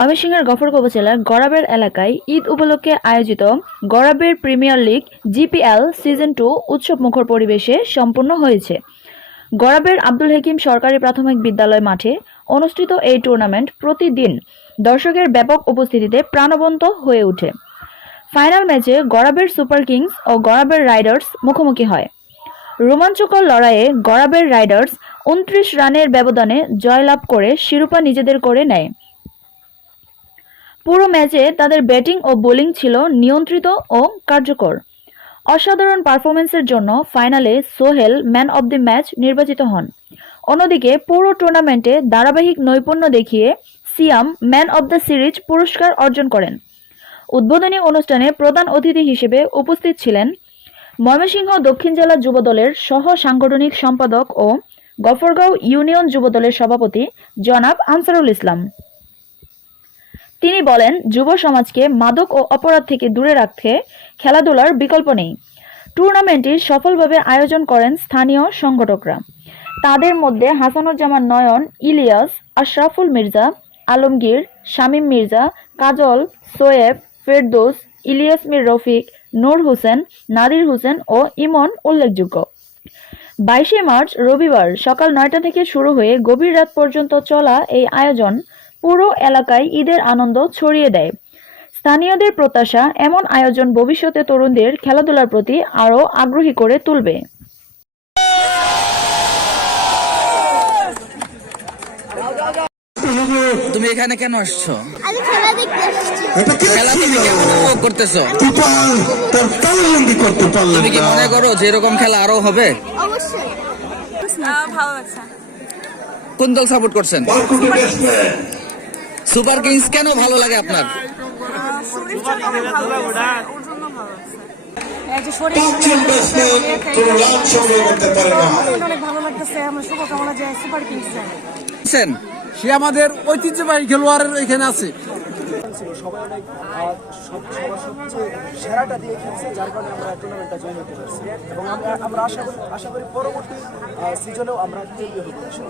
ময়মনসিংহের গফরগাঁও উপজেলার গড়াবের এলাকায় ঈদ উপলক্ষে আয়োজিত গড়াবের প্রিমিয়ার লিগ জিপিএল সিজন 2 উৎসবমুখর পরিবেশে সম্পন্ন হয়েছে। গড়াবের আব্দুল হাকিম সরকারি প্রাথমিক বিদ্যালয় মাঠে অনুষ্ঠিত এই টুর্নামেন্ট প্রতিদিন দর্শকের ব্যাপক উপস্থিতিতে প্রাণবন্ত হয়ে ওঠে। ফাইনাল ম্যাচে গড়াবের সুপার কিংস ও গড়াবের রাইডার্স মুখোমুখি হয়। রোমাঞ্চকর লড়াইয়ে গড়াবের রাইডার্স 29 রানের ব্যবধানে জয়লাভ করে শিরোপা নিজেদের করে নেয়। পুরো ম্যাচে তাদের ব্যাটিং ও বোলিং ছিল নিয়ন্ত্রিত ও কার্যকর। অসাধারণ পারফরম্যান্সের জন্য ফাইনালে Sohel man of the match নির্বাচিত হন। অন্যদিকে পুরো টুর্নামেন্টে ধারাবাহিক নৈপুণ্য দেখিয়ে সিয়াম ম্যান অব দ্য সিরিজ পুরস্কার অর্জন করেন। উদ্বোধনী অনুষ্ঠানে প্রধান অতিথি হিসেবে উপস্থিত ছিলেন ময়মনসিংহ দক্ষিণ জেলা যুবদলের সহ সাংগঠনিক সম্পাদক ও গফরগাঁও ইউনিয়ন যুবদলের সভাপতি জনাব আনসারুল ইসলাম। তিনি বলেন, যুব সমাজকে মাদক ও অপরাধ থেকে দূরে রাখতে খেলাধুলার বিকল্প নেই। টুর্নামেন্টটি সফলভাবে আয়োজন করেন স্থানীয় সংগঠকরা। তাদের মধ্যে হাসানুজ্জামান নয়ন, ইলিয়াস, আশরাফুল মির্জা, আলমগীর, শামীম মির্জা, কাজল, সোয়েব, ফেরদৌস, ইলিয়াস মির রফিক, নূর হোসেন, নাদির হোসেন ও ইমন উল্লেখযোগ্য। 22শে মার্চ রবিবার সকাল 9টা থেকে শুরু হয়ে গভীর রাত পর্যন্ত চলা এই আয়োজন পুরো এলাকায় ঈদের আনন্দ ছড়িয়ে দেয়। স্থানীয়দের প্রত্যাশা, এমন আয়োজন ভবিষ্যতে তরুণদের খেলাধুলার প্রতি আরও আগ্রহী করে তুলবে। তুমি এখানে কেন আসছো? আমি খেলা দেখতে আসছি। খেলা তুমি কেমন উপভোগ করতেছো? তুমি তুমি কি মনে করো যে এরকম খেলা আরো হবে? অবশ্যই ভালো লাগছে। কোন দল সাপোর্ট করছেন? সুপার কিংস কেন ভালো লাগে আপনার? শরীর চর্চা অনেক ভালো লাগছে, ওর জন্য ভালো লাগছে। অনেক ভালো লাগতেছে। আমার শুভকামনা যে সুপার কিংস যায়। বুঝছেন? সে আমাদের ঐতিহ্যবাহী খেলোয়াড় এখানে আছে। সবাই অনেক সবার সবচেয়ে সেরাটা দিয়ে খেলছে, যার কারণে আমরা টুর্নামেন্টটা জয় হতে পারছি এবং আমরা আশা করি পরবর্তী সিজনেও আমরা চ্যাম্পিয়ন হতে পারছি।